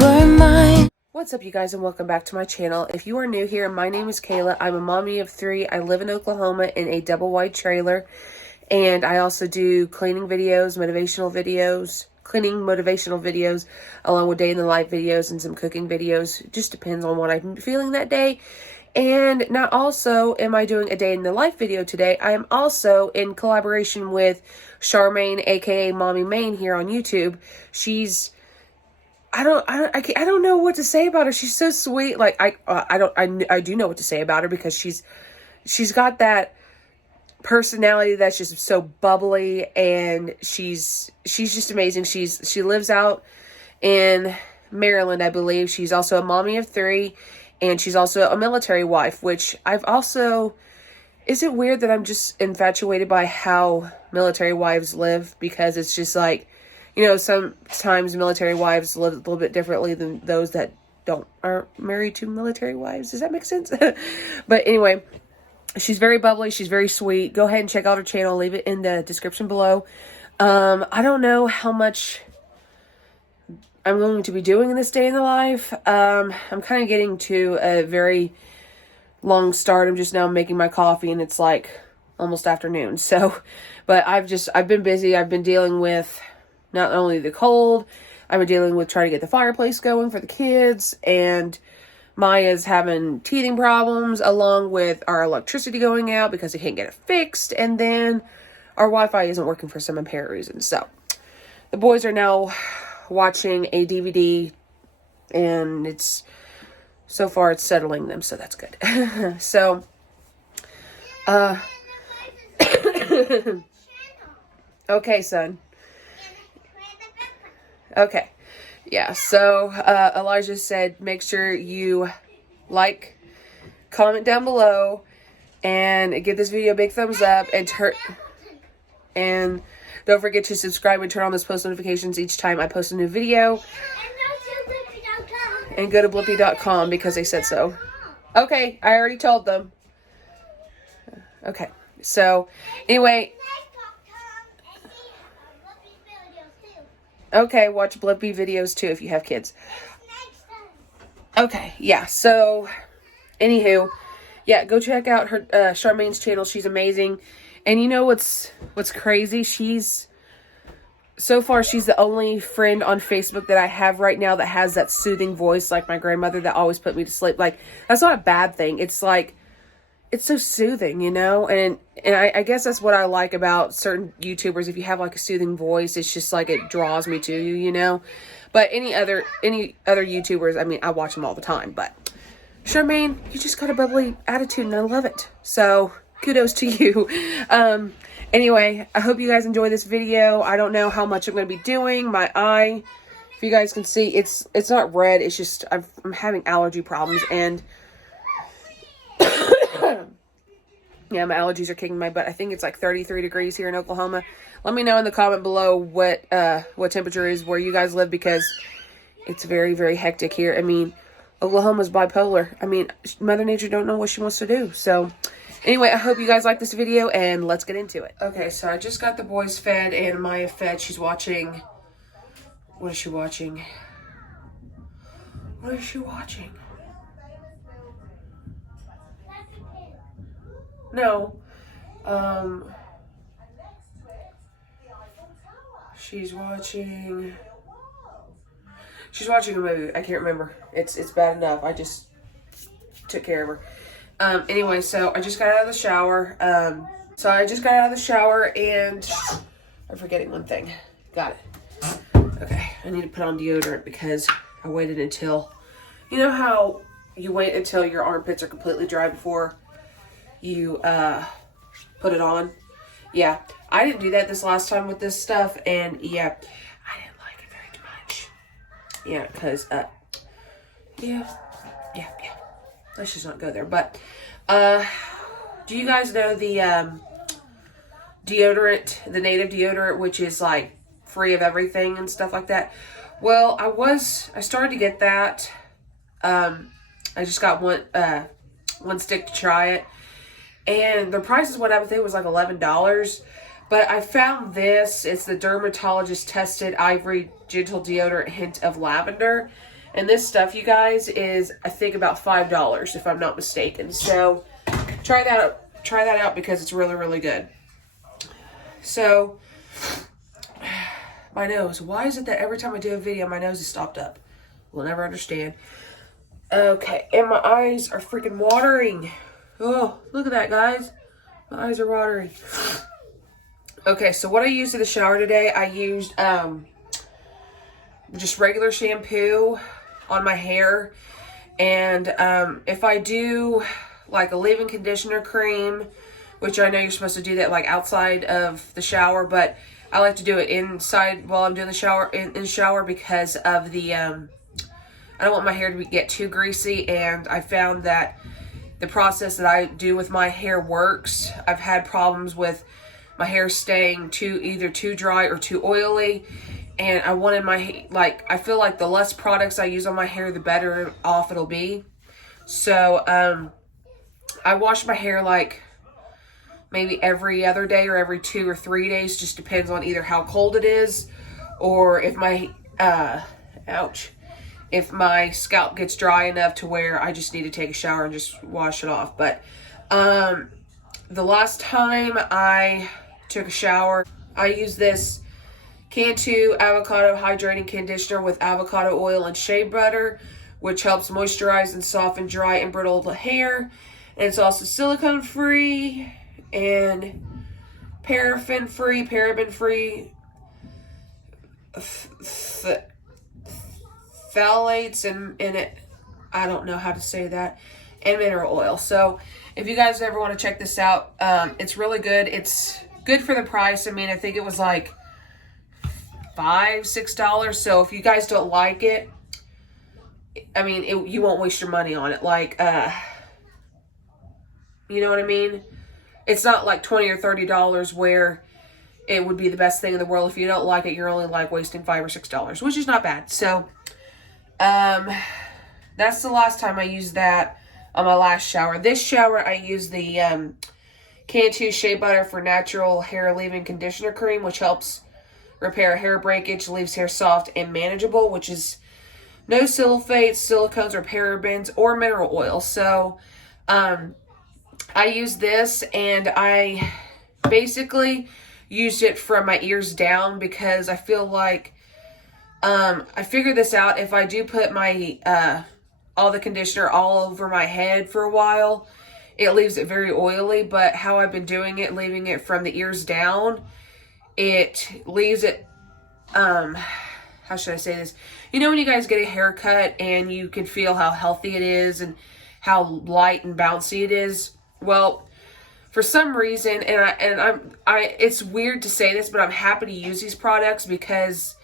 were mine. What's up, you guys, and welcome back to my channel. If you are new here, my name is Kayla. I'm a mommy of 3. I live in Oklahoma in a double wide trailer, and I also do cleaning videos, cleaning motivational videos, along with day in the life videos and some cooking videos. It just depends on what I'm feeling that day. And not also am I doing a day in the life video today. I am also in collaboration with Charmaine, aka Mommy Maine, here on YouTube. She's I don't know what to say about her. She's so sweet. Like I do know what to say about her because she's got that personality that's just so bubbly, and she's just amazing. She lives out in Maryland, I believe. She's also a mommy of 3, and she's also a military wife, which I've also... Is it weird that I'm just infatuated by how military wives live? Because it's just like, you know, sometimes military wives live a little bit differently than those that aren't married to military wives. Does that make sense? But anyway, she's very bubbly. She's very sweet. Go ahead and check out her channel. Leave it in the description below. I don't know how much I'm going to be doing in this day in the life. I'm kind of getting to a very long start. I'm just now making my coffee, and it's like almost afternoon. So, but I've been busy. I've been dealing with not only the cold, I've been dealing with trying to get the fireplace going for the kids, and Maya's having teething problems, along with our electricity going out because they can't get it fixed, and then our Wi-Fi isn't working for some apparent reason. So the boys are now watching a DVD, and so far it's settling them, so that's good. So okay, son. Okay. Yeah, so Elijah said make sure you like, comment down below, and give this video a big thumbs up, and don't forget to subscribe and turn on those post notifications each time I post a new video. And go to blippi.com because they said so. Okay, I already told them. Okay, so anyway. Okay, watch Blippi videos too if you have kids. Okay, yeah, so anywho, yeah, go check out her Charmaine's channel. She's amazing. And you know what's crazy? So far, she's the only friend on Facebook that I have right now that has that soothing voice, like my grandmother, that always put me to sleep. Like, that's not a bad thing. It's like, it's so soothing, you know? And I guess that's what I like about certain YouTubers. If you have like a soothing voice, it's just like it draws me to you, you know? But any other YouTubers, I mean, I watch them all the time. But Charmaine, you just got a bubbly attitude, and I love it. So kudos to you. Anyway, I hope you guys enjoy this video. I don't know how much I'm going to be doing. My eye, if you guys can see, it's not red. It's just I'm having allergy problems, and yeah, my allergies are kicking my butt. I think it's like 33 degrees here in Oklahoma. Let me know in the comment below what temperature is where you guys live, because it's very, very hectic here. I mean, Oklahoma's bipolar. I mean, Mother Nature don't know what she wants to do. So anyway, I hope you guys like this video, and let's get into it. Okay, so I just got the boys fed and Maya fed. She's watching... What is she watching? What is she watching? No. She's watching a movie. I can't remember. It's bad enough. I just took care of her. Anyway, so I just got out of the shower. And I'm forgetting one thing. Got it. Okay, I need to put on deodorant because I waited until... You know how you wait until your armpits are completely dry before you put it on? Yeah, I didn't do that this last time with this stuff, and yeah, I didn't like it very much. Yeah, because yeah, let's just not go there. But do you guys know the deodorant, the native deodorant, which is like free of everything and stuff like that? Well, I started to get that. I just got one stick to try it, and the prices went up. I think it was like $11. But I found this. It's the dermatologist tested Ivory Gentle Deodorant Hint of Lavender. And this stuff, you guys, is I think about $5 if I'm not mistaken. So try that out because it's really, really good. So my nose. Why is it that every time I do a video, my nose is stopped up? We'll never understand. Okay, and my eyes are freaking watering. Oh, look at that, guys. My eyes are watering. Okay, so what I used in the shower today, I used just regular shampoo on my hair. And if I do like a leave-in conditioner cream, which I know you're supposed to do that like outside of the shower, but I like to do it inside while I'm doing the shower, in the shower, because of the, I don't want my hair to get too greasy, and I found that the process that I do with my hair works. I've had problems with my hair staying either too dry or too oily, and I wanted my, I feel like the less products I use on my hair, the better off it'll be. So, I wash my hair like maybe every other day or every 2 or 3 days, just depends on either how cold it is or if my, if my scalp gets dry enough to where I just need to take a shower and just wash it off. But the last time I took a shower, I used this Conceal avocado hydrating conditioner with avocado oil and shea butter, which helps moisturize and soften dry and brittle hair. And it's also silicone free and paraben free, phthalates in it. I don't know how to say that. And mineral oil. So if you guys ever want to check this out, it's really good. It's good for the price. I mean, I think it was like $5-6. So if you guys don't like it, I mean, you won't waste your money on it. Like, you know what I mean? It's not like $20 or $30 where it would be the best thing in the world. If you don't like it, you're only like wasting $5 or $6, which is not bad. So, that's the last time I used that on my last shower. This shower, I used the Conceal Shea Butter for Natural Hair Leave-In Conditioner Cream, which helps repair hair breakage, leaves hair soft and manageable, which is no sulfates, silicones, or parabens, or mineral oil. So, I used this, and I basically used it from my ears down because I feel like, I figured this out. If I do put my, all the conditioner all over my head for a while, it leaves it very oily. But how I've been doing it, leaving it from the ears down, it leaves it, how should I say this? You know when you guys get a haircut and you can feel how healthy it is and how light and bouncy it is? Well, for some reason, it's weird to say this, but I'm happy to use these products because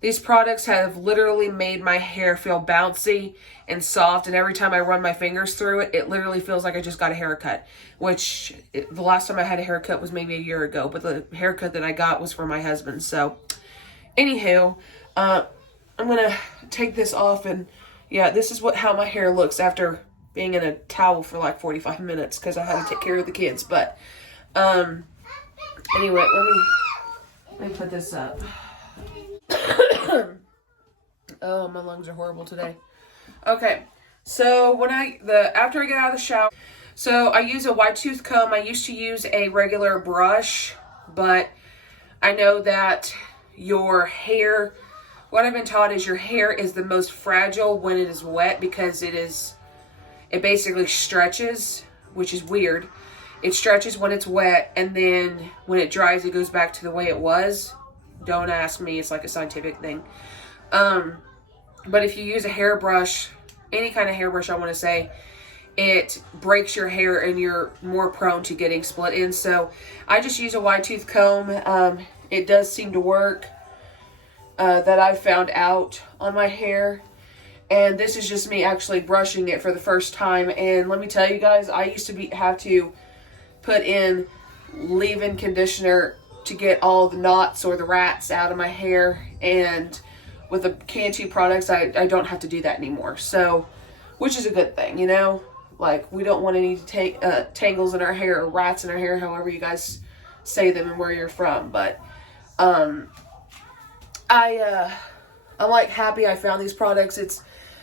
these products have literally made my hair feel bouncy and soft, and every time I run my fingers through it, it literally feels like I just got a haircut, which the last time I had a haircut was maybe a year ago, but the haircut that I got was for my husband. So, anywho, I'm going to take this off, and yeah, this is how my hair looks after being in a towel for like 45 minutes because I had to take care of the kids. But anyway, let me put this up. Oh, my lungs are horrible today. Okay, so after I get out of the shower, so I use a wide tooth comb. I used to use a regular brush, but I know that your hair, what I've been taught is your hair is the most fragile when it is wet because it basically stretches, which is weird. It stretches when it's wet, and then when it dries, it goes back to the way it was. Don't ask me, it's like a scientific thing. But if you use a hairbrush, any kind of hairbrush, I want to say, it breaks your hair and you're more prone to getting split ends. So I just use a wide tooth comb. It does seem to work, that I've found out on my hair. And this is just me actually brushing it for the first time. And let me tell you guys, I used to have to put in leave-in conditioner to get all the knots or the rats out of my hair. And with the Conceal products, I don't have to do that anymore. So, which is a good thing, you know? Like, we don't want any tangles in our hair or rats in our hair, however you guys say them and where you're from. But, I'm like happy I found these products. It's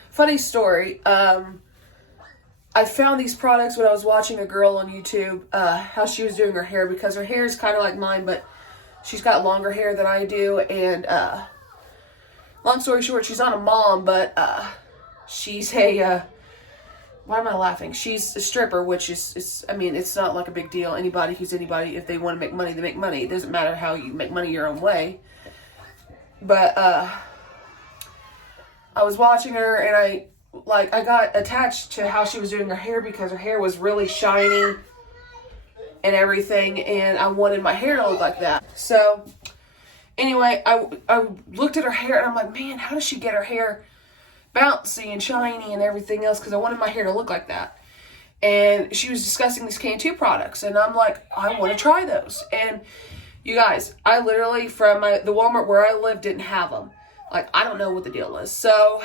funny story. I found these products when I was watching a girl on YouTube, how she was doing her hair, because her hair is kind of like mine, but she's got longer hair than I do. And long story short, she's not a mom, but she's a why am I laughing? She's a stripper, which is I mean, it's not like a big deal. Anybody who's anybody, if they want to make money, they make money. It doesn't matter how you make money your own way. But I was watching her, and I got attached to how she was doing her hair, because her hair was really shiny and everything, and I wanted my hair to look like that. So anyway, I looked at her hair, and I'm like, man, how does she get her hair bouncy and shiny and everything else? Because I wanted my hair to look like that. And she was discussing these Cantu products, and I'm like, I want to try those. And you guys, I literally, from the Walmart where I live, didn't have them. Like, I don't know what the deal is. So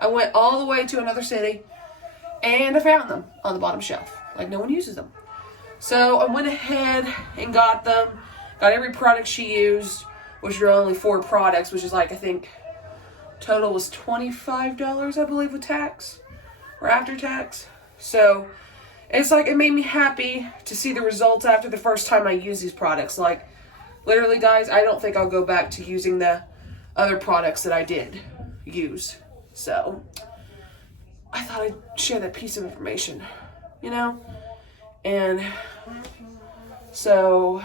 I went all the way to another city, and I found them on the bottom shelf. Like, no one uses them. So I went ahead and got them. Got every product she used, which were only 4 products, which is like, I think, total was $25, I believe, with tax, or after tax. So it's like, it made me happy to see the results after the first time I used these products. Like, literally, guys, I don't think I'll go back to using the other products that I did use. So I thought I'd share that piece of information, you know? And so,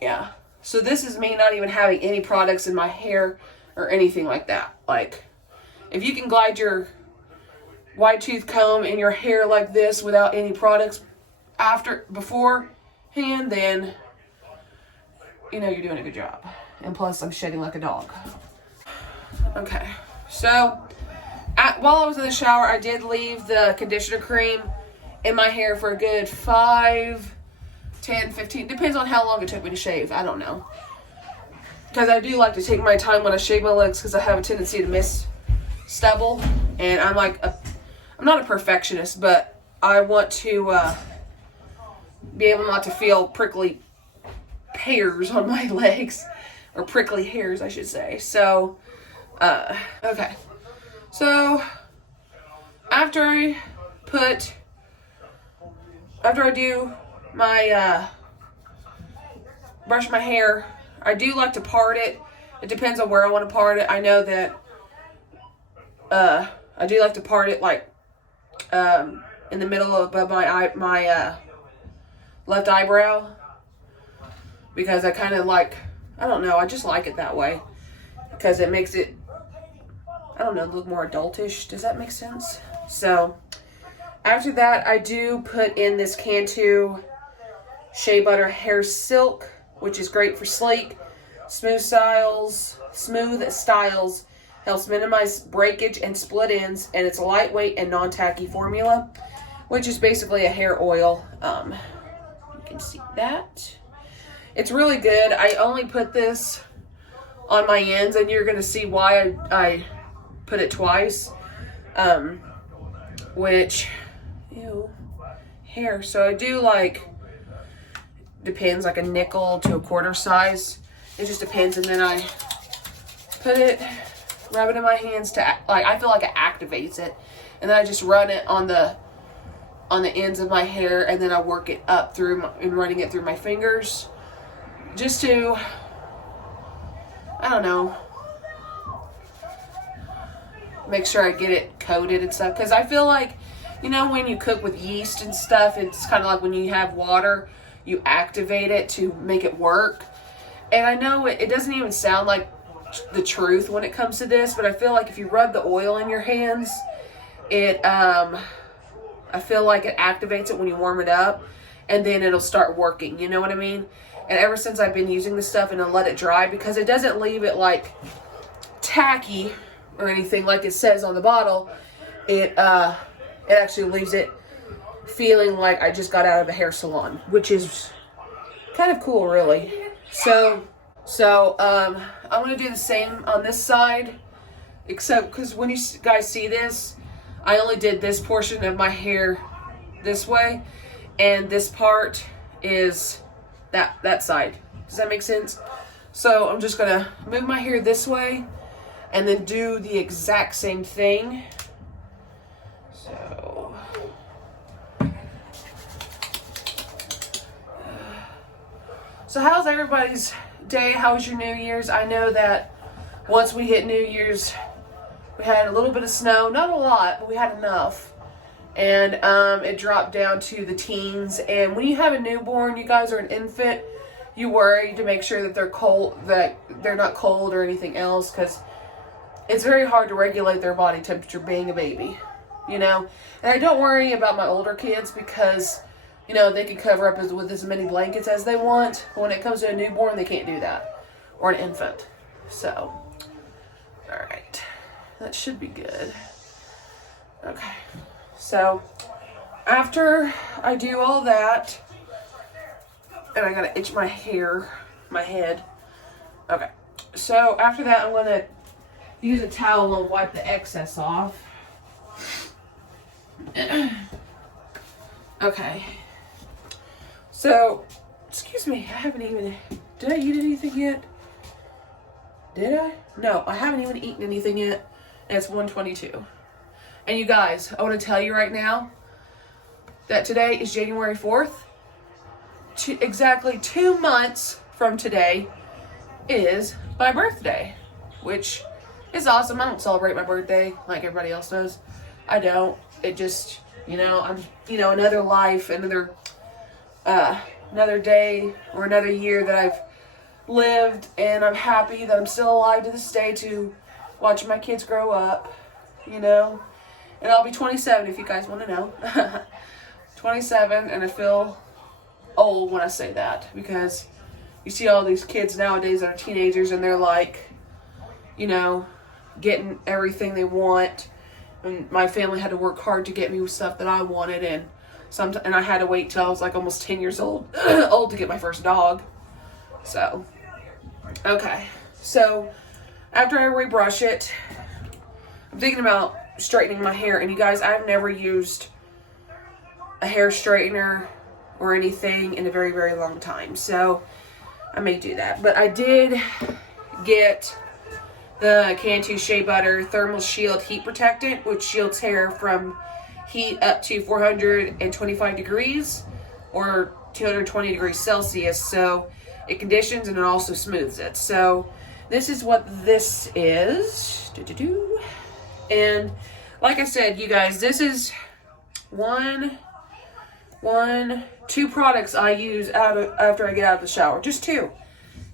yeah. So this is me not even having any products in my hair or anything like that. Like, if you can glide your wide tooth comb in your hair like this without any products beforehand, then you know you're doing a good job. And plus, I'm shedding like a dog. Okay, so while I was in the shower, I did leave the conditioner cream in my hair for a good 5, 10, 15, depends on how long it took me to shave. I don't know. Because I do like to take my time when I shave my legs, because I have a tendency to miss stubble. And I'm not a perfectionist, but I want to be able not to feel prickly hairs on my legs. Or prickly hairs, I should say. So, okay. So, after I do my, brush my hair, I do like to part it. It depends on where I want to part it. I know that, I do like to part it, like, in the middle of above my left eyebrow. Because I kind of like, I don't know, I just like it that way. Because it makes it, I don't know, look more adultish. Does that make sense? So, after that, I do put in this Cantu Shea Butter Hair Silk, which is great for sleek, smooth styles. Helps minimize breakage and split ends, and it's a lightweight and non-tacky formula, which is basically a hair oil. You can see that. It's really good. I only put this on my ends, and you're going to see why I put it twice. Which, hair. So I do like, depends, like a nickel to a quarter size. It just depends. And then I rub it in my hands to, like, I feel like it activates it. And then I just run it on the ends of my hair, and then I work it up through and running it through my fingers. Just to, I don't know, make sure I get it coated and stuff. Because I feel like, you know, when you cook with yeast and stuff, it's kind of like when you have water, you activate it to make it work. And I know it doesn't even sound like the truth when it comes to this, but I feel like if you rub the oil in your hands, I feel like it activates it when you warm it up, and then it'll start working, you know what I mean? And ever since I've been using this stuff and I let it dry, because it doesn't leave it like tacky or anything like it says on the bottle, it actually leaves it feeling like I just got out of a hair salon, which is kind of cool, really. So I'm going to do the same on this side, except because when you guys see this, I only did this portion of my hair this way, and this part is that side. Does that make sense? So I'm just gonna move my hair this way and then do the exact same thing. So how's everybody's day? How was your New Year's? I know that once we hit New Year's, we had a little bit of snow. Not a lot, but we had enough. And it dropped down to the teens. And when you have a newborn, you guys are an infant, you worry to make sure that they're cold, that they're not cold or anything else, because it's very hard to regulate their body temperature being a baby, you know. And I don't worry about my older kids because, you know, they can cover up with as many blankets as they want. But when it comes to a newborn, they can't do that. Or an infant. So, alright. That should be good. Okay. So, after I do all that, and I gotta itch my hair, my head. Okay. So, after that, I'm gonna use a towel and wipe the excess off. Okay. So, excuse me, I haven't even, did I eat anything yet? Did I? No, I haven't even eaten anything yet. And it's 1:22. And you guys, I want to tell you right now that today is January 4th. Exactly 2 months from today is my birthday, which is awesome. I don't celebrate my birthday like everybody else does. I don't. It just, you know, I'm, you know, another life, another day or another year that I've lived, and I'm happy that I'm still alive to this day to watch my kids grow up, you know. And I'll be 27 if you guys want to know. 27, and I feel old when I say that, because you see all these kids nowadays that are teenagers and they're like, you know, getting everything they want. And my family had to work hard to get me stuff that I wanted, and I had to wait till I was like almost 10 years old to get my first dog. So, okay. So, after I rebrush it, I'm thinking about straightening my hair. And you guys, I've never used a hair straightener or anything in a very, very long time. So, I may do that. But I did get the Cantu Shea Butter Thermal Shield Heat Protectant, which shields hair from heat up to 425 degrees or 220 degrees Celsius. So it conditions and it also smooths it. So this is what this is. And like I said, you guys, this is two products I use after I get out of the shower. Just two.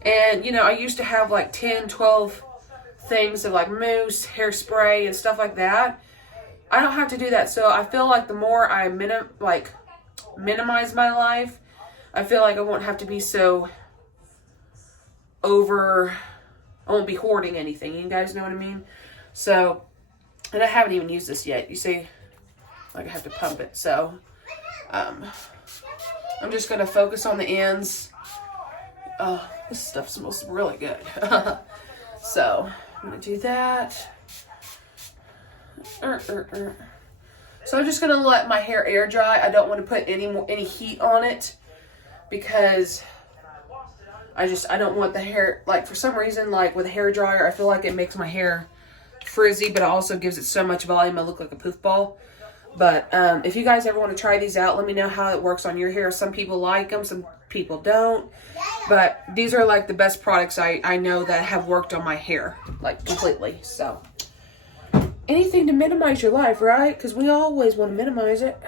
And, you know, I used to have like 10, 12 things of like mousse, hairspray, and stuff like that. I don't have to do that. So I feel like the more I minimize my life, I feel like I won't have to be so I won't be hoarding anything. You guys know what I mean? So, and I haven't even used this yet. You see, like I have to pump it. So, I'm just going to focus on the ends. Oh, this stuff smells really good. So, I'm going to do that. So I'm just going to let my hair air dry. I don't want to put any heat on it because I don't want the hair, like for some reason, like with a hair dryer, I feel like it makes my hair frizzy, but it also gives it so much volume I look like a poof ball. But if you guys ever want to try these out, let me know how it works on your hair. Some people like them, some people don't. But these are like the best products I know that have worked on my hair, like completely. So anything to minimize your life, right? Because we always want to minimize it.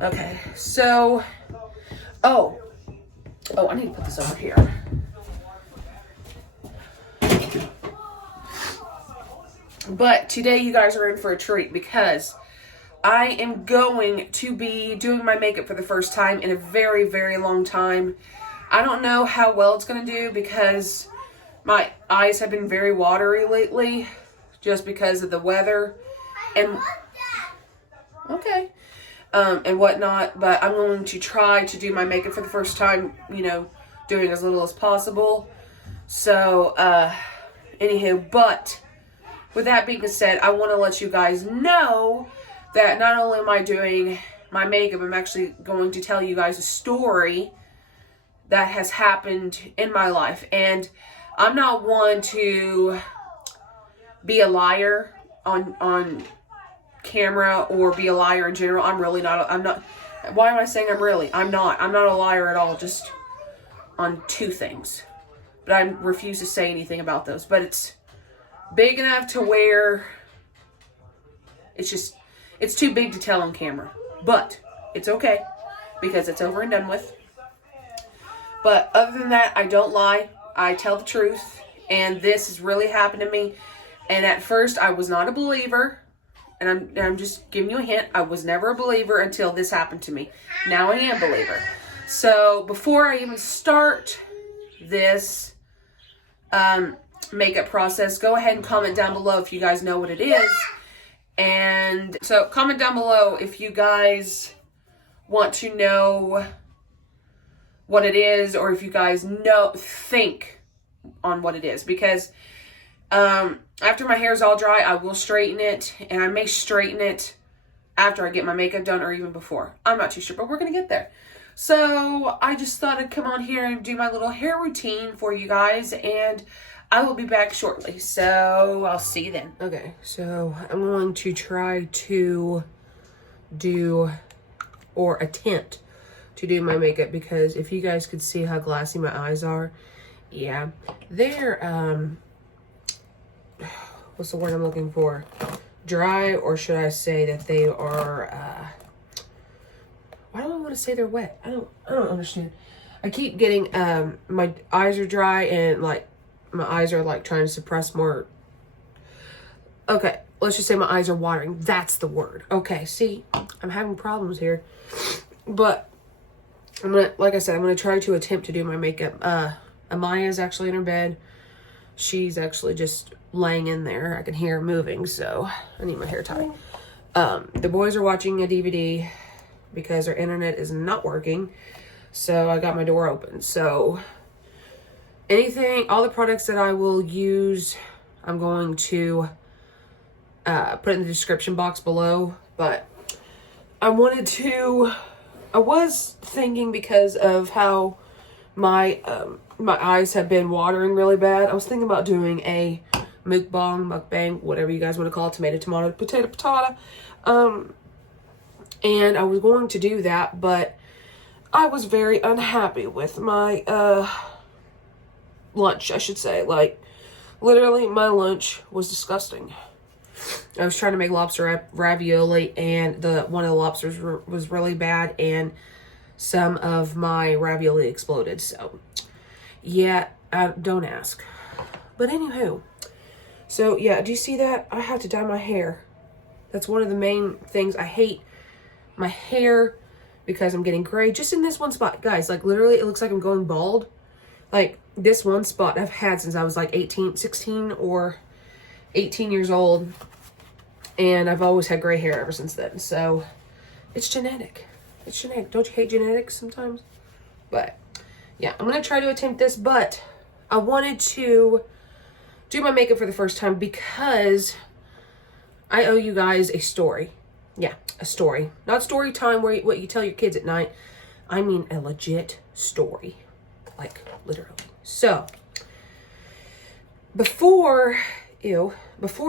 Okay, so, oh, I need to put this over here. But today you guys are in for a treat because I am going to be doing my makeup for the first time in a very, very long time. I don't know how well it's going to do because my eyes have been very watery lately just because of the weather and and whatnot. But I'm going to try to do my makeup for the first time, you know, doing as little as possible. So, anywho, but with that being said, I want to let you guys know that not only am I doing my makeup, I'm actually going to tell you guys a story that has happened in my life. And I'm not one to be a liar on camera or be a liar in general. I'm really not. I'm not. Why am I saying I'm really? I'm not a liar at all. Just on two things. But I refuse to say anything about those. But it's big enough to where it's too big to tell on camera. But it's okay because it's over and done with. But other than that, I don't lie. I tell the truth. And this has really happened to me. And at first, I was not a believer. And I'm just giving you a hint. I was never a believer until this happened to me. Now I am a believer. So before I even start this makeup process, go ahead and comment down below if you guys know what it is. And so comment down below if you guys want to know what it is, or if you guys think on what it is. Because after my hair is all dry, I will straighten it, and I may straighten it after I get my makeup done or even before. I'm not too sure, but we're going to get there. So I just thought I'd come on here and do my little hair routine for you guys, and I will be back shortly. So I'll see you then. Okay, so I'm going to try to do, or attempt to do my makeup, because if you guys could see how glassy my eyes are, yeah, they're, what's the word I'm looking for? Dry, or should I say that they are, why do I want to say they're wet? I don't understand. I keep getting, my eyes are dry, and like, my eyes are like trying to suppress more. Okay, let's just say my eyes are watering. That's the word. Okay, see, I'm having problems here. But like I said, I'm gonna try to attempt to do my makeup. Amaya's actually in her bed. She's actually just laying in there. I can hear her moving, so I need my hair tied. The boys are watching a DVD because their internet is not working. So I got my door open. So all the products that I will use, I'm going to put in the description box below. But I was thinking, because of how my eyes have been watering really bad, I was thinking about doing a mukbang, whatever you guys want to call it, tomato, potato, patata. And I was going to do that, but I was very unhappy with my lunch, I should say. Like, literally, my lunch was disgusting. I was trying to make lobster ravioli, and one of the lobsters was really bad, and some of my ravioli exploded. So, yeah, don't ask. But anywho, so yeah, do you see that? I have to dye my hair. That's one of the main things. I hate my hair because I'm getting gray just in this one spot. Guys, like, literally, it looks like I'm going bald. Like, this one spot I've had since I was like 16 or 18 years old. And I've always had gray hair ever since then. So, it's genetic. It's genetic. Don't you hate genetics sometimes? But, yeah, I'm going to try to attempt this. But I wanted to do my makeup for the first time because I owe you guys a story. Yeah, a story. Not story time where what you tell your kids at night. I mean a legit story. Like, literally. So, before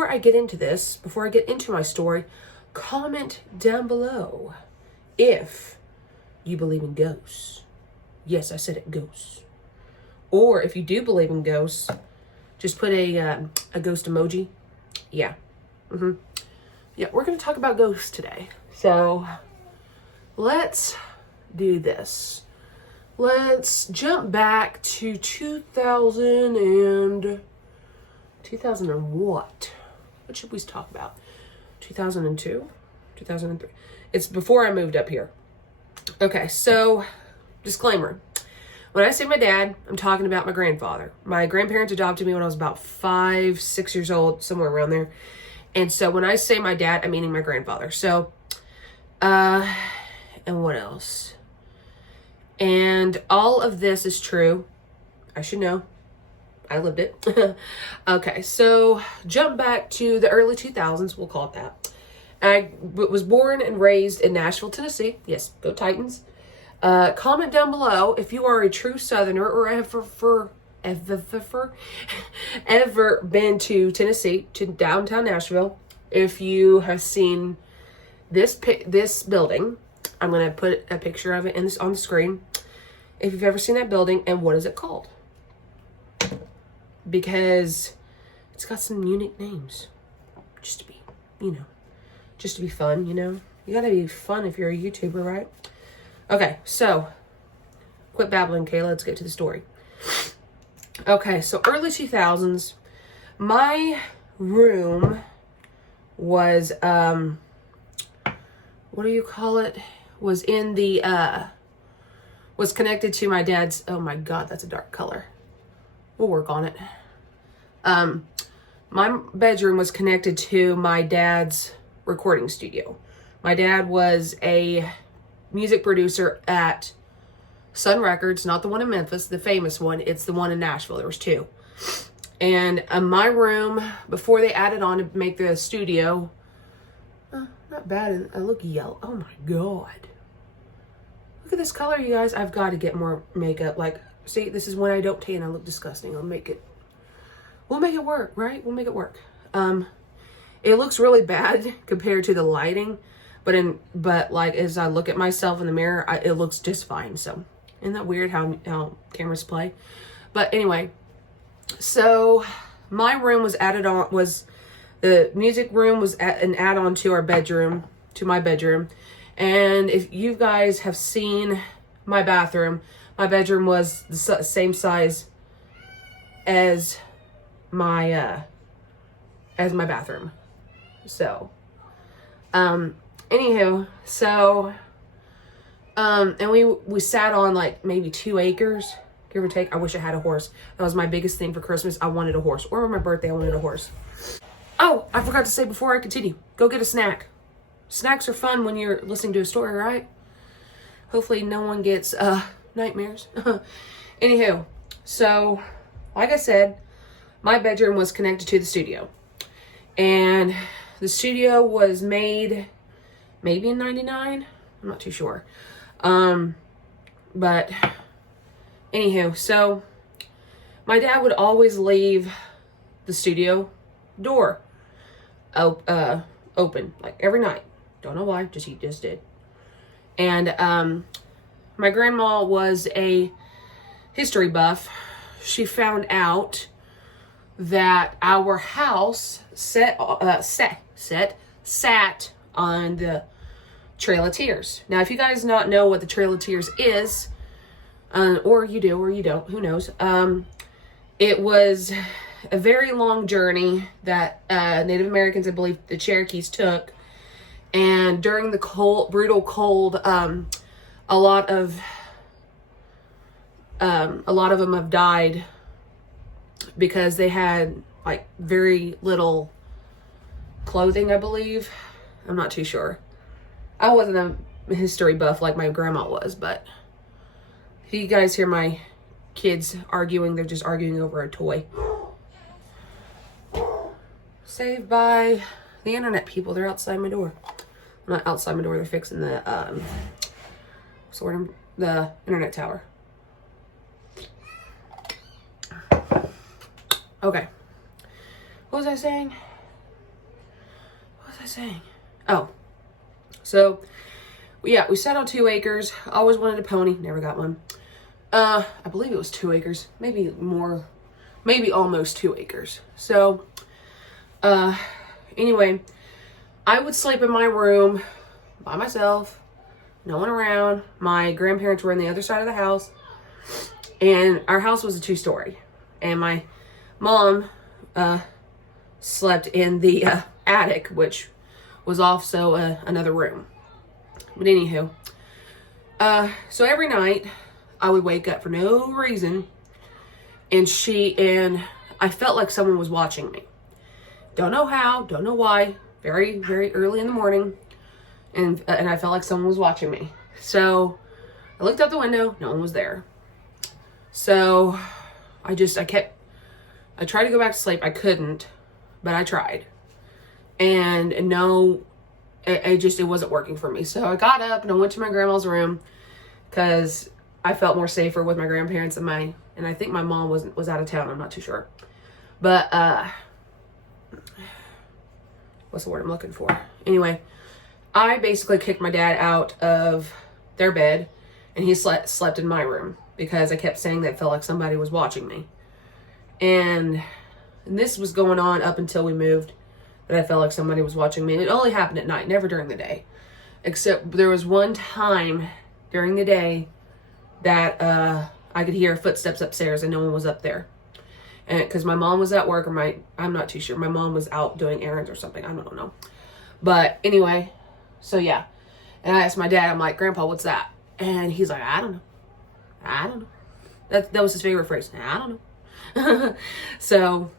I get into this, before I get into my story, comment down below if you believe in ghosts. Yes, I said it, ghosts. Or if you do believe in ghosts, just put a ghost emoji. Yeah. Yeah, we're going to talk about ghosts today. So, let's do this. Let's jump back to 2000 and what? What should we talk about? 2002? 2003? It's before I moved up here. Okay, so, disclaimer. When I say my dad, I'm talking about my grandfather. My grandparents adopted me when I was about 5, 6 years old, somewhere around there. And so when I say my dad, I'm meaning my grandfather. So, and what else? And all of this is true. I should know. I lived it. Okay, so jump back to the early 2000s, we'll call it that. I was born and raised in Nashville, Tennessee. Yes, go Titans. Comment down below if you are a true Southerner or ever been to Tennessee, to downtown Nashville. If you have seen this building, I'm going to put a picture of it on the screen. If you've ever seen that building, and what is it called? Because it's got some unique names. Just to be, just to be fun, You got to be fun if you're a YouTuber, right? Okay, so quit babbling, Kayla. Let's get to the story. Okay, so early 2000s, my room was, what do you call it? Was in the, was connected to my dad's, oh my God, that's a dark color. We'll work on it. My bedroom was connected to my dad's recording studio. My dad was a music producer at Sun Records, not the one in Memphis, the famous one. It's the one in Nashville. There was two. And my room, before they added on to make the studio, not bad. I look yellow. Oh my God. Look at this color, you guys. I've got to get more makeup. Like, see, this is when I don't tan. I look disgusting. We'll make it work, right? We'll make it work. It looks really bad compared to the lighting, but like as I look at myself in the mirror, it looks just fine. So isn't that weird how cameras play? But anyway, so my room was the music room was an add-on to our bedroom, to my bedroom. And if you guys have seen my bedroom was the same size as my bathroom. So, anywho, so, and we sat on like maybe 2 acres, give or take. I wish I had a horse. That was my biggest thing for Christmas. I wanted a horse. Or my birthday, I wanted a horse. Oh, I forgot to say before I continue, go get a snack. Snacks are fun when you're listening to a story, right? Hopefully no one gets, nightmares. Anywho, so, like I said, my bedroom was connected to the studio. And the studio was made maybe in 99. I'm not too sure. But anywho, so my dad would always leave the studio door open, like every night. Don't know why, he just did. And my grandma was a history buff. She found out that our house sat on the Trail of Tears. Now, if you guys not know what the Trail of Tears is, or you do or you don't, who knows? It was a very long journey that Native Americans, I believe the Cherokees, took. And during the brutal cold, a lot of them have died because they had like very little clothing, I believe. I'm not too sure. I wasn't a history buff like my grandma was, but if you guys hear my kids arguing, they're just arguing over a toy. Saved by the internet people. They're outside my door. Not outside my door, they're fixing the the internet tower. Okay. What was I saying? Oh. So, yeah, we sat on 2 acres. Always wanted a pony. Never got one. I believe it was 2 acres. Maybe more. Maybe almost 2 acres. So, anyway, I would sleep in my room by myself. No one around. My grandparents were on the other side of the house. And our house was a 2-story. And my mom slept in the attic, which was also another room. But anywho, so every night I would wake up for no reason, and I felt like someone was watching me. Don't know how, don't know why. Very, very early in the morning, and I felt like someone was watching me. So I looked out the window, no one was there. So I tried to go back to sleep. I couldn't, but I tried. And no, it wasn't working for me. So I got up and I went to my grandma's room, because I felt more safer with my grandparents and I think my mom was out of town. I'm not too sure. But, what's the word I'm looking for? Anyway, I basically kicked my dad out of their bed, and he slept in my room because I kept saying that it felt like somebody was watching me. And this was going on up until we moved, that I felt like somebody was watching me. And it only happened at night, never during the day. Except there was one time during the day that I could hear footsteps upstairs and no one was up there. And because my mom was at work, or I'm not too sure. My mom was out doing errands or something. I don't know. But anyway, so yeah. And I asked my dad, I'm like, Grandpa, what's that? And he's like, I don't know. I don't know. That was his favorite phrase. I don't know. So,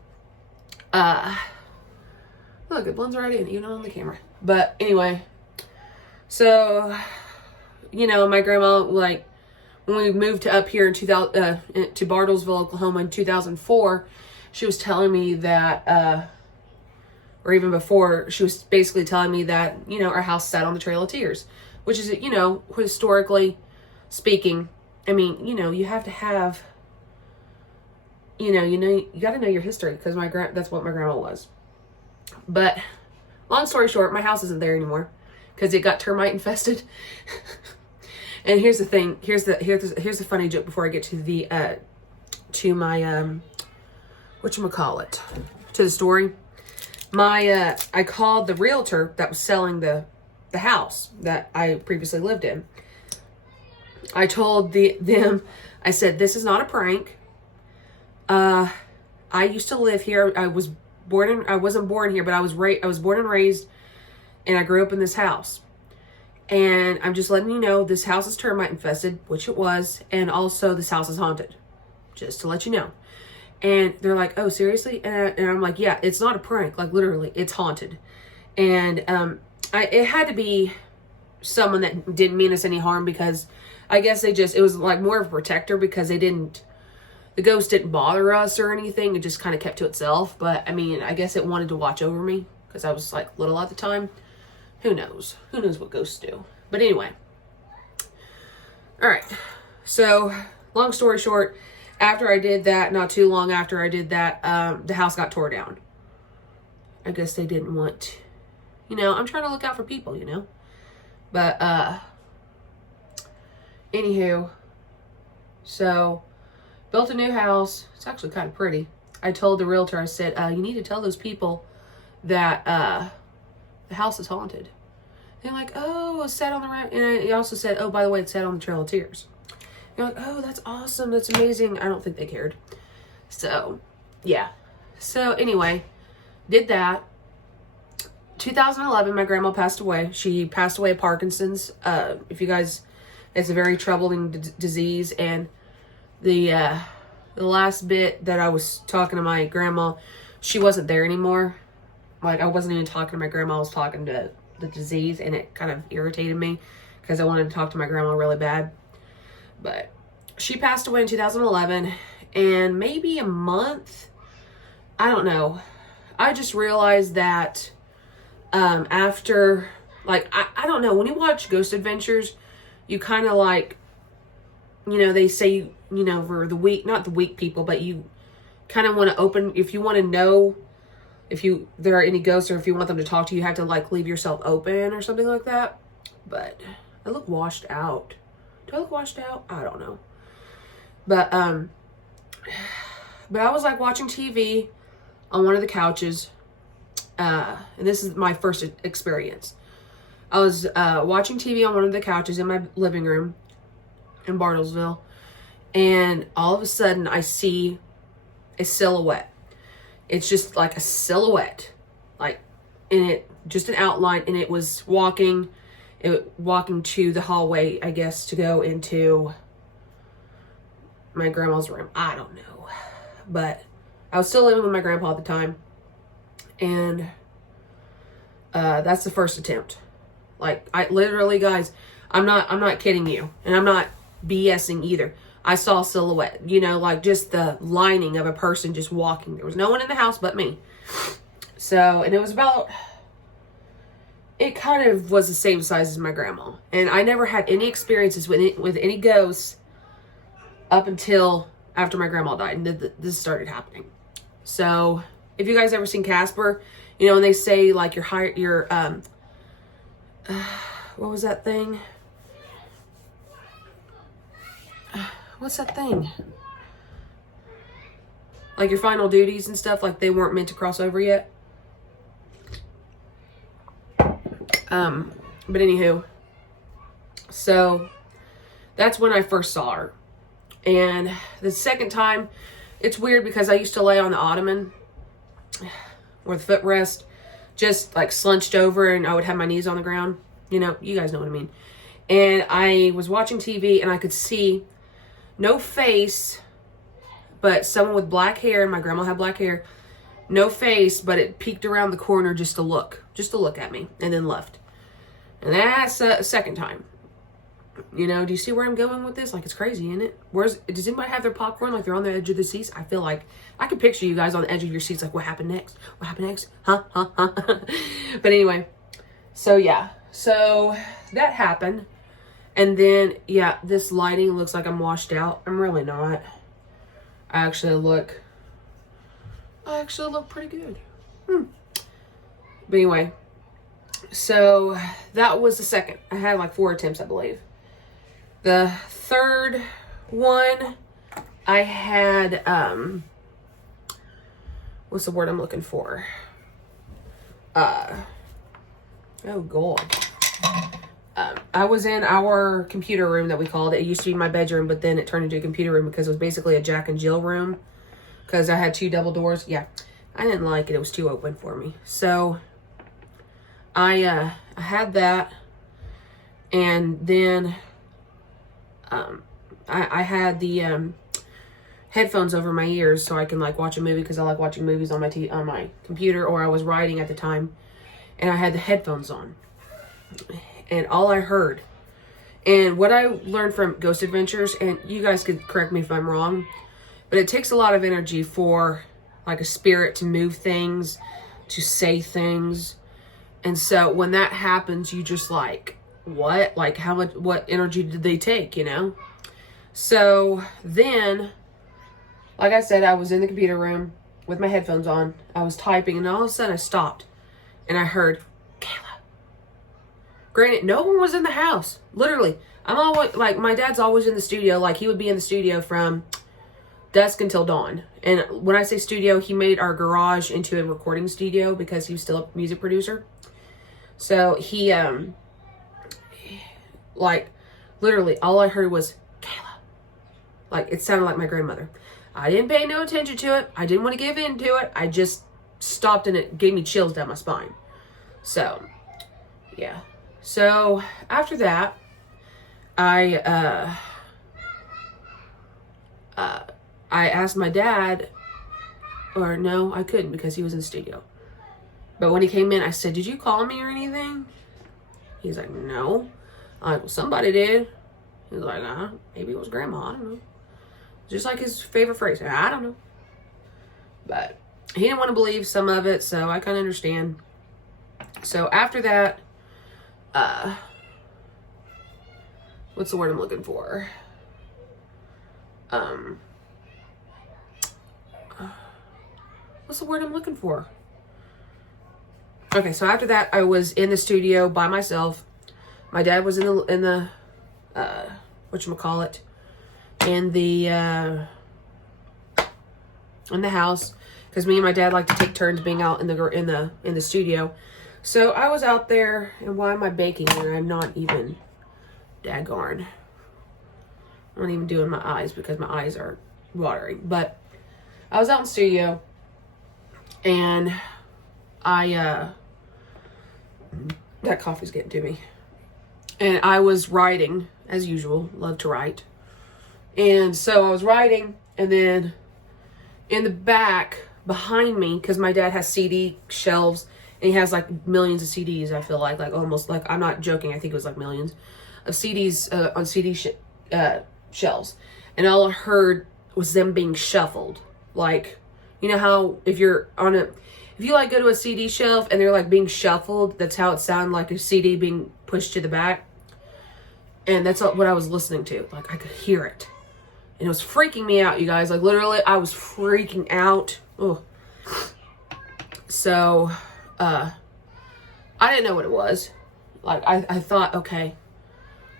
look, it blends right in, even on the camera. But anyway, so, you know, my grandma, like, when we moved to up here in to Bartlesville, Oklahoma in 2004, she was telling me that, or even before, she was basically telling me that, you know, our house sat on the Trail of Tears, which is, you know, historically speaking, I mean, you know, you have to have, you got to know your history, because that's what my grandma was. But long story short, my house isn't there anymore because it got termite infested. And here's the thing. Here's the funny joke before I get to the to my whatchamacallit, to the story. I called the realtor that was selling the house that I previously lived in. I told them, I said, this is not a prank. I used to live here. I wasn't born here, but I was born and raised, and I grew up in this house. And I'm just letting you know, this house is termite infested, which it was, and also this house is haunted, just to let you know. And they're like, oh, seriously? And I'm like, yeah, it's not a prank, like literally, it's haunted. And it had to be someone that didn't mean us any harm, because I guess it was like more of a protector, because the ghost didn't bother us or anything. It just kind of kept to itself. But I mean, I guess it wanted to watch over me because I was like little at the time. Who knows? Who knows what ghosts do? But anyway. All right. So long story short, after I did that, not too long after I did that, the house got tore down. I guess they didn't want, I'm trying to look out for people, But, anywho, so built a new house. It's actually kind of pretty. I told the realtor, I said, you need to tell those people that the house is haunted. They're like, oh, it's set on the right. And I also said, oh, by the way, it's set on the Trail of Tears. They're like, oh, that's awesome. That's amazing. I don't think they cared. So, yeah. So, anyway, did that. 2011, my grandma passed away. She passed away of Parkinson's. If you guys, it's a very troubling disease. And the last bit that I was talking to my grandma, she wasn't there anymore. Like, I wasn't even talking to my grandma. I was talking to the disease, and it kind of irritated me because I wanted to talk to my grandma really bad. But she passed away in 2011, and maybe a month, I don't know. I just realized that after, like, I don't know, when you watch Ghost Adventures, you kind of like, they say, for the weak, not the weak people, but you kind of want to open, if you want to know if there are any ghosts, or if you want them to talk to you, you have to like leave yourself open or something like that. But I look washed out. Do I look washed out? I don't know. But I was like watching TV on one of the couches. And this is my first experience. I was watching TV on one of the couches in my living room in Bartlesville, and all of a sudden I see a silhouette. It's just like a silhouette, like, in it, just an outline, and it was walking to the hallway, I guess, to go into my grandma's room. I don't know, but I was still living with my grandpa at the time, and that's the first attempt. Like, I literally, guys, I'm not kidding you, and I'm not BSing either. I saw a silhouette, like just the lining of a person just walking. There was no one in the house but me. So, and it was about it kind of was the same size as my grandma. And I never had any experiences with any ghosts up until after my grandma died, and this started happening. So if you guys ever seen Casper, you know, and they say like your what was that thing? What's that thing? Like your final duties and stuff, like they weren't meant to cross over yet. But anywho, so that's when I first saw her. And the second time, it's weird because I used to lay on the ottoman or the footrest, just like slunched over, and I would have my knees on the ground. You know, you guys know what I mean. And I was watching TV and I could see no face, but someone with black hair, and my grandma had black hair, no face, but it peeked around the corner just to look at me, and then left. And that's the second time. You know, do you see where I'm going with this? Like, it's crazy, isn't it? Does anybody have their popcorn like they're on the edge of the seats? I feel like I could picture you guys on the edge of your seats like, what happened next? What happened next? Huh? But anyway, so yeah. So that happened. And then, yeah, this lighting looks like I'm washed out. I'm really not. I actually look pretty good. But anyway, so that was the second. I had like 4 attempts, I believe. The third one, I had, what's the word I'm looking for? Oh God. I was in our computer room that we called it. It used to be my bedroom, but then it turned into a computer room because it was basically a Jack and Jill room. Because I had 2 double doors. Yeah, I didn't like it. It was too open for me. So I had that. And then I had the headphones over my ears so I can like watch a movie, because I like watching movies on my computer, or I was writing at the time. And I had the headphones on. And all I heard, and what I learned from Ghost Adventures, and you guys could correct me if I'm wrong, but it takes a lot of energy for like a spirit to move things, to say things. And so when that happens, you just like, what? Like what energy did they take, you know? So then, like I said, I was in the computer room with my headphones on. I was typing, and all of a sudden I stopped and I heard, granted, no one was in the house. Literally. I'm always, like, my dad's always in the studio. Like, he would be in the studio from dusk until dawn. And when I say studio, he made our garage into a recording studio because he was still a music producer. So, he, like, literally, all I heard was, Kayla. Like, it sounded like my grandmother. I didn't pay no attention to it. I didn't want to give in to it. I just stopped, and it gave me chills down my spine. So, yeah. So after that, I asked my dad, or no, I couldn't because he was in the studio. But when he came in, I said, "Did you call me or anything?" He's like, "No." I'm like, "Well, somebody did." He's like, maybe it was Grandma. I don't know. Just like his favorite phrase. I don't know. But he didn't want to believe some of it, so I kind of understand. So after that, what's the word I'm looking for? What's the word I'm looking for? Okay, so after that, I was in the studio by myself. My dad was in the whatchamacallit, in the house, because me and my dad like to take turns being out in the studio. So I was out there, and why am I baking here? I'm not even, daggone. I'm not even doing my eyes because my eyes are watering. But I was out in the studio, and that coffee's getting to me. And I was writing, as usual, love to write. And so I was writing, and then in the back, behind me, because my dad has CD shelves, and he has like millions of CDs, I feel like almost, like, I'm not joking, I think it was like millions of CDs on CD shelves. And all I heard was them being shuffled. Like, you know how if you're on if you like go to a CD shelf and they're like being shuffled, that's how it sounded, like a CD being pushed to the back. And that's what I was listening to. Like, I could hear it. And it was freaking me out, you guys. Like, literally, I was freaking out. Ugh. So, I didn't know what it was. Like, I thought, okay,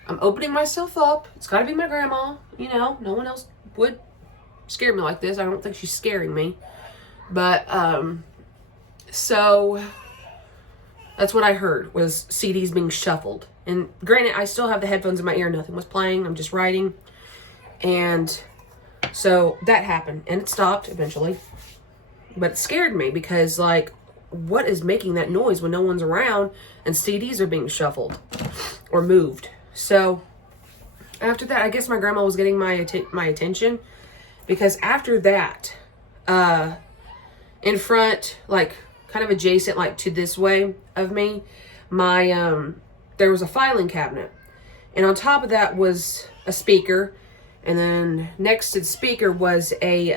I'm opening myself up. It's got to be my grandma. You know, no one else would scare me like this. I don't think she's scaring me. But, so that's what I heard, was CDs being shuffled. And granted, I still have the headphones in my ear. Nothing was playing. I'm just writing. And so that happened. And it stopped eventually. But it scared me because, like, what is making that noise when no one's around and CDs are being shuffled or moved? So after that, I guess my grandma was getting my attention, because after that, in front, like kind of adjacent, like to this way of me, there was a filing cabinet, and on top of that was a speaker, and then next to the speaker was a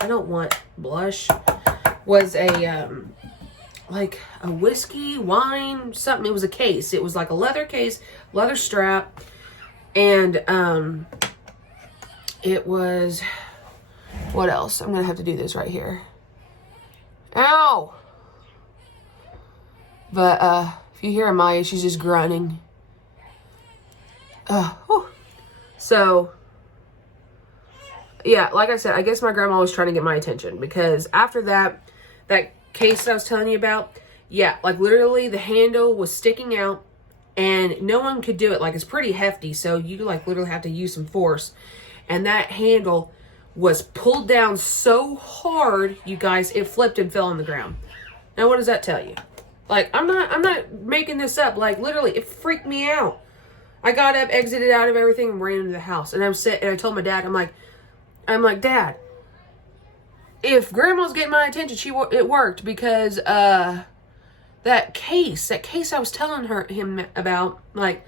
I don't want blush, was a like a whiskey, wine, something. It was a case. It was like a leather case, leather strap, and it was, what else? I'm gonna have to do this right here. Ow! But if you hear Amaya, she's just grunting. So yeah, like I said, I guess my grandma was trying to get my attention, because after that case that I was telling you about, yeah, like literally the handle was sticking out and no one could do it. Like, it's pretty hefty, so you like literally have to use some force. And that handle was pulled down so hard, you guys, it flipped and fell on the ground. Now, what does that tell you? Like, I'm not making this up. Like, literally, it freaked me out. I got up, exited out of everything, and ran into the house. And I told my dad, I'm like, Dad, if Grandma's getting my attention, it worked, because that case I was telling him about, like,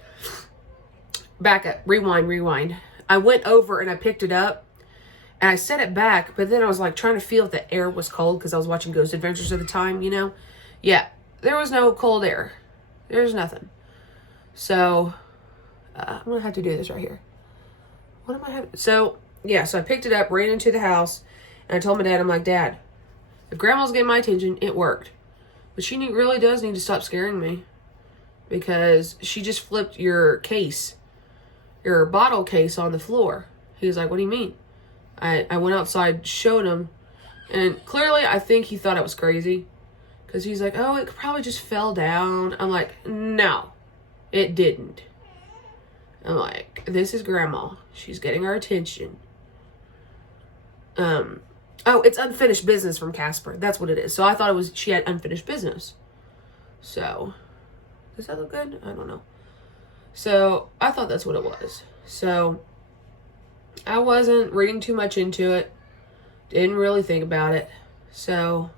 back up, rewind. I went over and I picked it up and I set it back, but then I was like trying to feel if the air was cold, because I was watching Ghost Adventures at the time, you know? Yeah, there was no cold air. There's nothing. So, I'm going to have to do this right here. What am I having? So, yeah, so I picked it up, ran into the house, and I told my dad, I'm like, Dad, if Grandma's getting my attention, it worked. But she really does need to stop scaring me, because she just flipped your bottle case on the floor. He was like, what do you mean? I went outside, showed him, and clearly I think he thought I was crazy, because he's like, oh, it probably just fell down. I'm like, no, it didn't. I'm like, this is Grandma. She's getting our attention. Oh, it's unfinished business from Casper. That's what it is. So I thought she had unfinished business. So, does that look good? I don't know. So, I thought that's what it was. So, I wasn't reading too much into it. Didn't really think about it. So,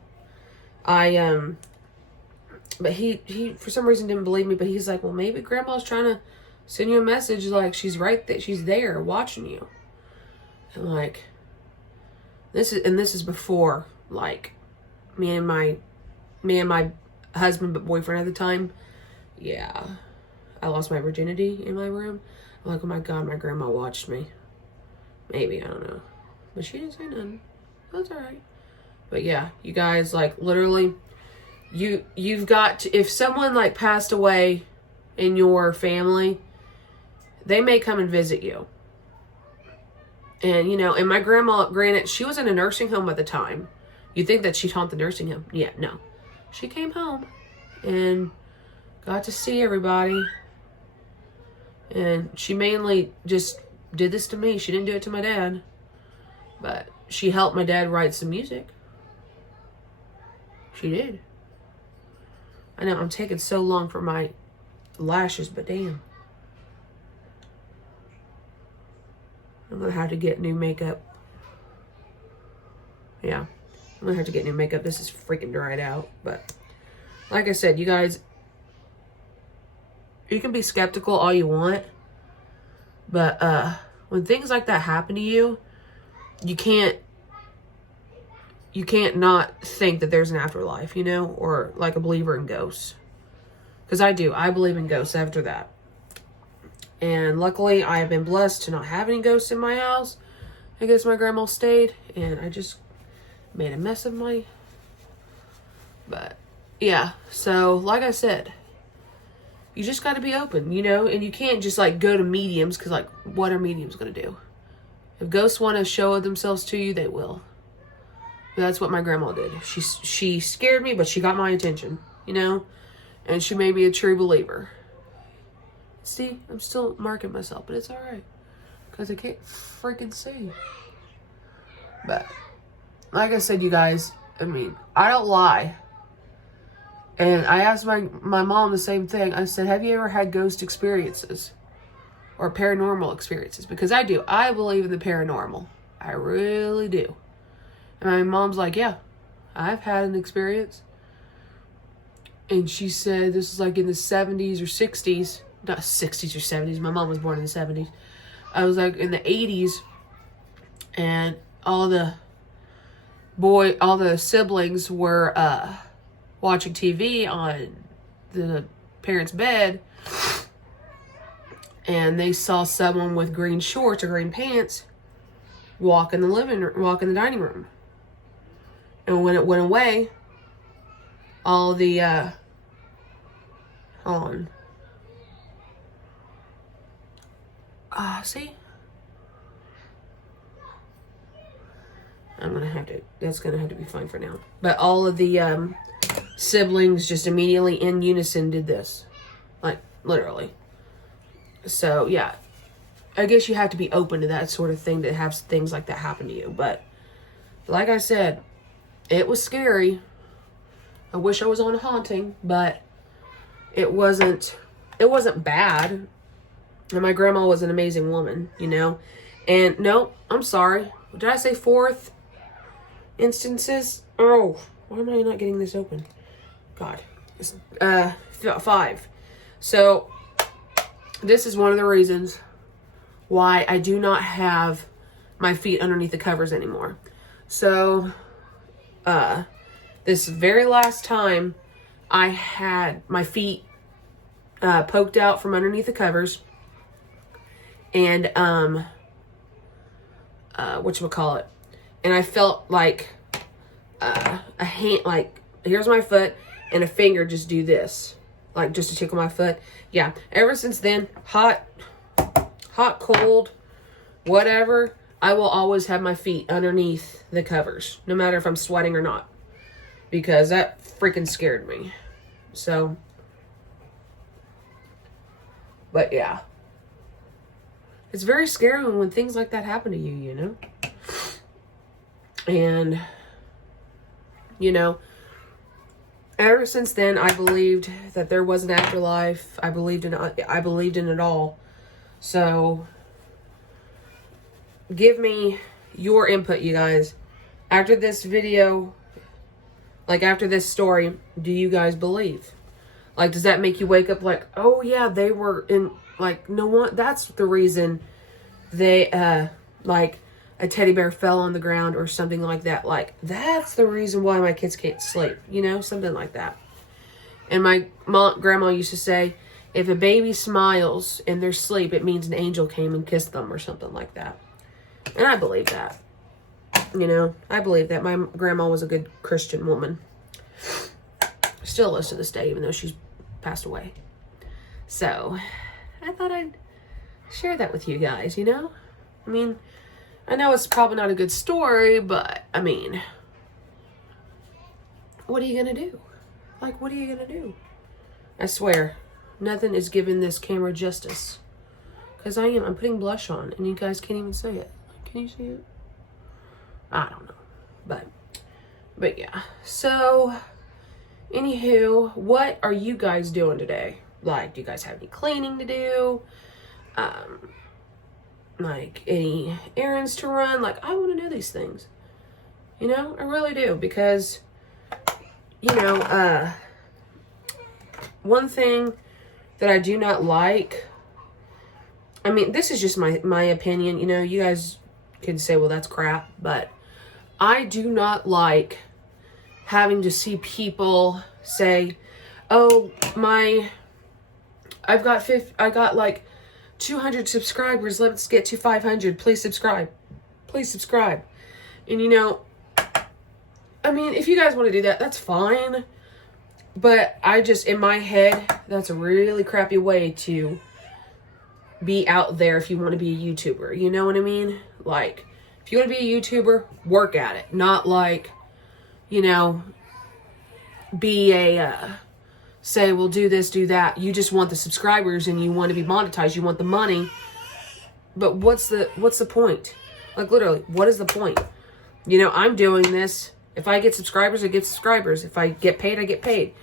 but he for some reason didn't believe me, but he's like, well, maybe Grandma's trying to send you a message, like she's right there, she's there watching you. And like, this is before, like, me and my husband but boyfriend at the time. Yeah, I lost my virginity in my room. I'm like, oh my God, my grandma watched me. Maybe, I don't know, but she didn't say nothing. That's all right. But yeah, you guys, like, literally, you've got to, if someone like passed away in your family, they may come and visit you. And, you know, and my grandma, granted, she was in a nursing home at the time. You'd think that she'd haunt the nursing home. Yeah, no. She came home and got to see everybody. And she mainly just did this to me. She didn't do it to my dad. But she helped my dad write some music. She did. I know, I'm taking so long for my lashes, but damn. I'm going to have to get new makeup. Yeah. I'm going to have to get new makeup. This is freaking dried out. But like I said, you guys, you can be skeptical all you want. But when things like that happen to you, you can't you can't not think that there's an afterlife, you know, or like a believer in ghosts. Because I do. I believe in ghosts after that. And luckily, I have been blessed to not have any ghosts in my house. I guess my grandma stayed, and I just made a mess of my... But, yeah. So, like I said, you just got to be open, you know? And you can't just, like, go to mediums, because, like, what are mediums going to do? If ghosts want to show themselves to you, they will. That's what my grandma did. She scared me, but she got my attention, you know? And she made me a true believer. See, I'm still marking myself, but it's alright. Because I can't freaking see. But, like I said, you guys, I mean, I don't lie. And I asked my mom the same thing. I said, have you ever had ghost experiences? Or paranormal experiences? Because I do. I believe in the paranormal. I really do. And my mom's like, yeah, I've had an experience. And she said this is like in the 70s or 60s. Not 60s or 70s. My mom was born in the 70s. I was like in the 80s. And all the siblings were watching TV on the parents' bed. And they saw someone with green shorts or green pants walk in the dining room. And when it went away, all the, hold on. See? That's gonna have to be fine for now. But all of the, siblings just immediately in unison did this. Like, literally. So, yeah. I guess you have to be open to that sort of thing to have things like that happen to you. But, like I said, it was scary. I wish I was on a haunting, but it wasn't bad. And my grandma was an amazing woman, you know. And, no, I'm sorry. Did I say 4th instances? Oh, why am I not getting this open? God. It's, 5. So, this is one of the reasons why I do not have my feet underneath the covers anymore. So, this very last time I had my feet poked out from underneath the covers. And, whatchamacallit. And I felt like a hand, like, here's my foot, and a finger just do this. Like, just to tickle my foot. Yeah, ever since then, hot, cold, whatever, I will always have my feet underneath the covers. No matter if I'm sweating or not. Because that freaking scared me. So, but yeah. It's very scary when things like that happen to you, you know? And, you know, ever since then, I believed that there was an afterlife. I believed in it all. So, give me your input, you guys. After this video, like after this story, do you guys believe? Like, does that make you wake up like, oh yeah, they were in, like, no one, that's the reason they, like, a teddy bear fell on the ground or something like that. Like, that's the reason why my kids can't sleep, you know, something like that. And my grandma used to say, if a baby smiles in their sleep, it means an angel came and kissed them or something like that. And I believe that. You know, I believe that. My grandma was a good Christian woman. Still is to this day, even though she's passed away. So, I thought I'd share that with you guys, you know? I mean, I know it's probably not a good story, but, I mean, what are you going to do? Like, what are you going to do? I swear, nothing is giving this camera justice. Because I'm putting blush on, and you guys can't even see it. Can you see it? I don't know. But yeah. So, anywho, what are you guys doing today? Like, do you guys have any cleaning to do? Like, any errands to run? Like, I want to do these things. You know, I really do. Because, you know, one thing that I do not like, I mean, this is just my opinion. You know, you guys can say, well, that's crap. But I do not like having to see people say, oh, I got like 200 subscribers. Let's get to 500. Please subscribe. Please subscribe. And you know, I mean, if you guys want to do that, that's fine. But I just, in my head, that's a really crappy way to be out there if you want to be a YouTuber. You know what I mean? Like, if you want to be a YouTuber, work at it. Not like, you know, be a, say, well, do this, do that. You just want the subscribers and you want to be monetized. You want the money. But what's the point? Like, literally, what is the point? You know, I'm doing this. If I get subscribers, I get subscribers. If I get paid, I get paid.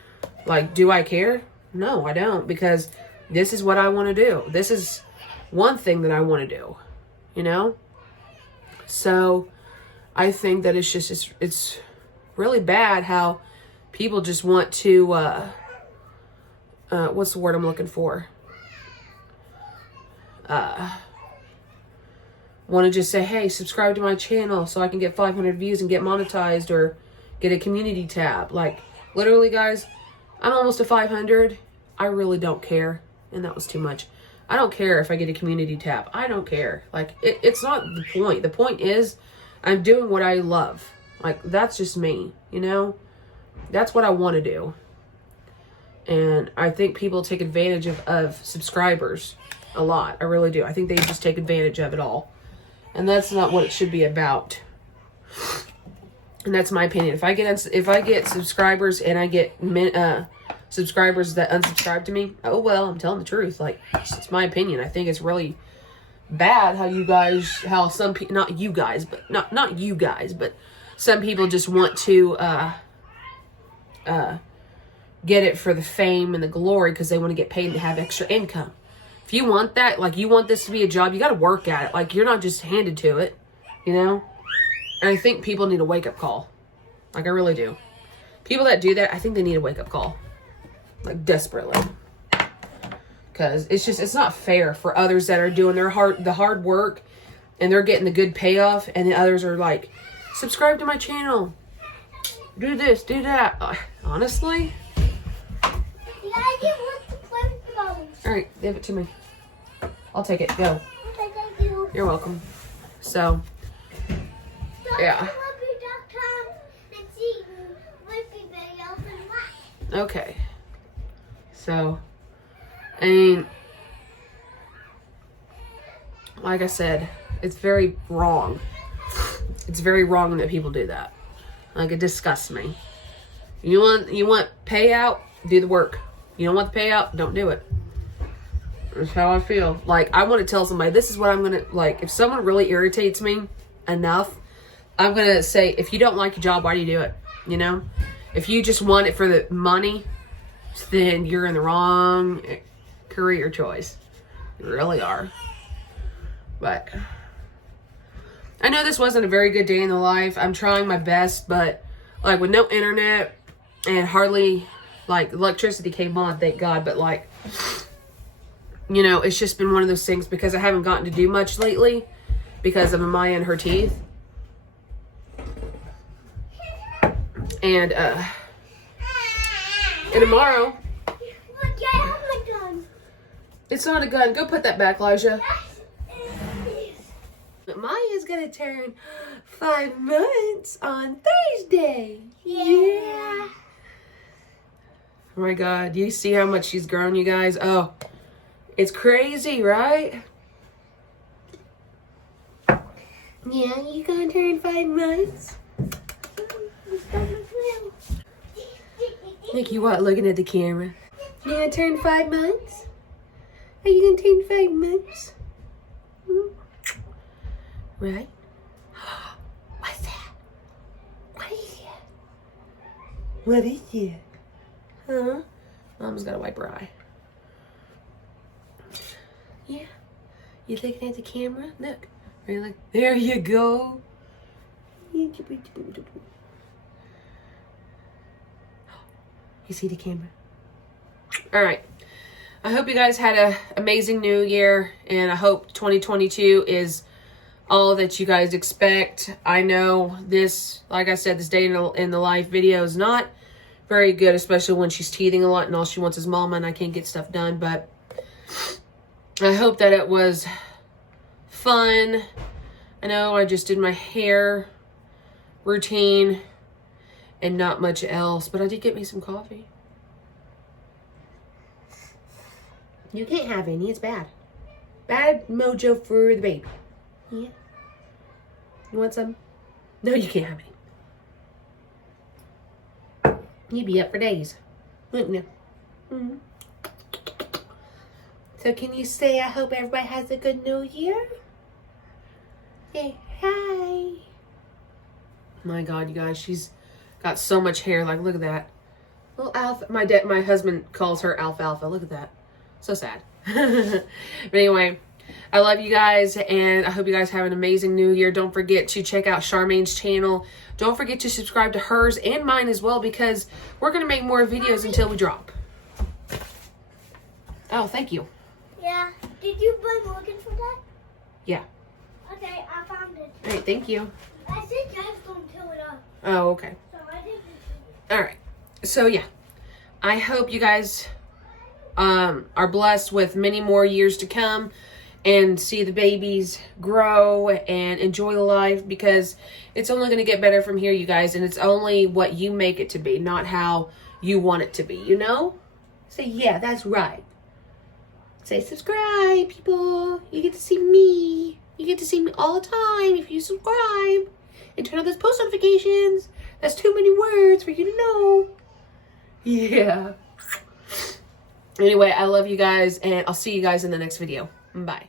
Like, do I care? No, I don't, because this is what I want to do. This is one thing that I want to do, you know? So I think that it's just, it's really bad how people just want to, what's the word I'm looking for? Want to just say, hey, subscribe to my channel so I can get 500 views and get monetized or get a community tab. Like, literally, guys, I'm almost to 500. I really don't care. And that was too much. I don't care if I get a community tab. I don't care. Like, it's not the point. The point is I'm doing what I love. Like, that's just me, you know? That's what I want to do. And I think people take advantage of subscribers a lot. I really do. I think they just take advantage of it all. And that's not what it should be about. And that's my opinion. If I get subscribers and I get subscribers that unsubscribe to me, oh well, I'm telling the truth. Like, it's my opinion. I think it's really bad how some people, not you guys, but some people just want to get it for the fame and the glory because they want to get paid and have extra income. If you want that, like, you want this to be a job, you got to work at it. Like, you're not just handed to it, you know? And I think people need a wake-up call. Like, I really do. People that do that, I think they need a wake-up call. Like, desperately. Because it's not fair for others that are doing the hard work and they're getting the good payoff, and the others are like, subscribe to my channel. Do this, do that. Honestly? Alright, give it to me. I'll take it. Go. Okay, thank you. You're welcome. So, yeah. Okay. So, I mean, like I said, it's very wrong. It's very wrong that people do that. Like, it disgusts me. You want payout? Do the work. You don't want the payout? Don't do it. That's how I feel. Like, I want to tell somebody, this is what I'm going to, like, if someone really irritates me enough, I'm going to say, if you don't like your job, why do you do it? You know? If you just want it for the money, then you're in the wrong career choice. You really are. But I know this wasn't a very good day in the life. I'm trying my best, but, like, with no internet and hardly, like, electricity came on, thank God, but, like, you know, it's just been one of those things because I haven't gotten to do much lately because of Amaya and her teeth. And tomorrow, it's not a gun. Go put that back, Elijah. Maya's gonna turn 5 months on Thursday. Yeah. Oh my God, do you see how much she's grown, you guys? Oh, it's crazy, right? Yeah, you gonna turn 5 months? Nick, you what, looking at the camera? You gonna turn 5 months? Are you gonna turn 5 months? Right? What's that? What is it? What is it? Huh? Mom's gotta wipe her eye. Yeah. You looking at the camera? Look. Really? There you go. You see the camera? All right. I hope you guys had an amazing new year, and I hope 2022 is all that you guys expect. I know this, like I said, this day in the life video is not very good, especially when she's teething a lot and all she wants is mama and I can't get stuff done. But I hope that it was fun. I know I just did my hair routine and not much else, but I did get me some coffee. You can't have any, it's bad. Bad mojo for the baby. Yeah. You want some? No, you can't have any. You'd be up for days, wouldn't you? Mm-hmm. So can you say, I hope everybody has a good new year? Say hi. My God, you guys, she's got so much hair. Like, look at that. Little alpha. My husband calls her alfalfa. Look at that. So sad. But anyway, I love you guys, and I hope you guys have an amazing new year. Don't forget to check out Charmaine's channel. Don't forget to subscribe to hers and mine as well, because we're going to make more videos until we drop. Oh, thank you. Yeah. Did you bring Morgan for that? Yeah. Okay, I found it. All right, thank you. I said Dad's going to kill it up. Oh, okay. So I didn't. All right. So, yeah. I hope you guys are blessed with many more years to come and see the babies grow and enjoy life, because it's only going to get better from here, you guys. And it's only what you make it to be, not how you want it to be, you know? Say, yeah, that's right. Say subscribe, people. You get to see me. You get to see me all the time if you subscribe. And turn on those post notifications. That's too many words for you to know. Yeah. Anyway, I love you guys, and I'll see you guys in the next video. Bye.